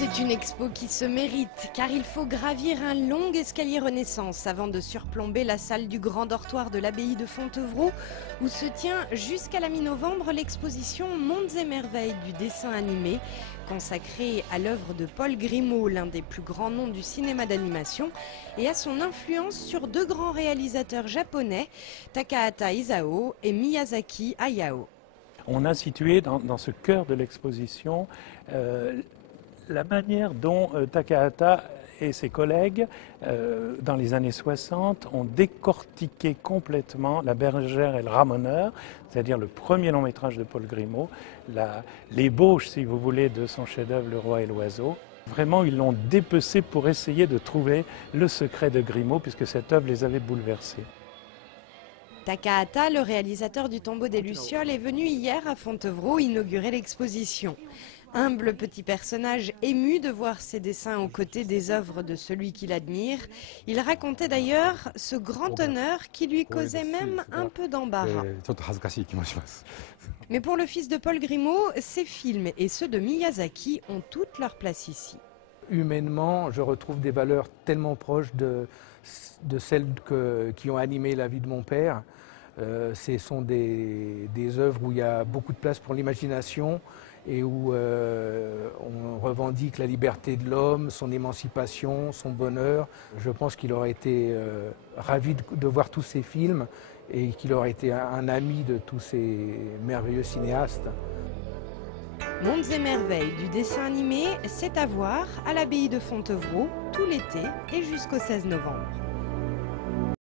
C'est une expo qui se mérite, car il faut gravir un long escalier Renaissance avant de surplomber la salle du grand dortoir de l'abbaye de Fontevraud, où se tient jusqu'à la mi-novembre l'exposition Mondes et merveilles du dessin animé, consacrée à l'œuvre de Paul Grimaud, l'un des plus grands noms du cinéma d'animation, et à son influence sur deux grands réalisateurs japonais, Takahata Isao et Miyazaki Hayao. On a situé dans ce cœur de l'exposition la manière dont Takahata et ses collègues, dans les années 60, ont décortiqué complètement La bergère et le ramoneur, c'est-à-dire le premier long métrage de Paul Grimaud, l'ébauche, si vous voulez, de son chef-d'œuvre Le Roi et l'Oiseau. Vraiment, ils l'ont dépecé pour essayer de trouver le secret de Grimaud, puisque cette œuvre les avait bouleversés. Takahata, le réalisateur du Tombeau des Lucioles, est venu hier à Fontevraud inaugurer l'exposition. Humble petit personnage ému de voir ses dessins aux côtés des œuvres de celui qu'il admire, il racontait d'ailleurs ce grand honneur qui lui causait même un peu d'embarras. Mais pour le fils de Paul Grimaud, ses films et ceux de Miyazaki ont toute leur place ici. Humainement, je retrouve des valeurs tellement proches de celles qui ont animé la vie de mon père. Ce sont des œuvres où il y a beaucoup de place pour l'imagination et où on revendique la liberté de l'homme, son émancipation, son bonheur. Je pense qu'il aurait été ravi de voir tous ces films et qu'il aurait été un ami de tous ces merveilleux cinéastes. Mondes et merveilles du dessin animé, c'est à voir à l'abbaye de Fontevraud tout l'été et jusqu'au 16 novembre.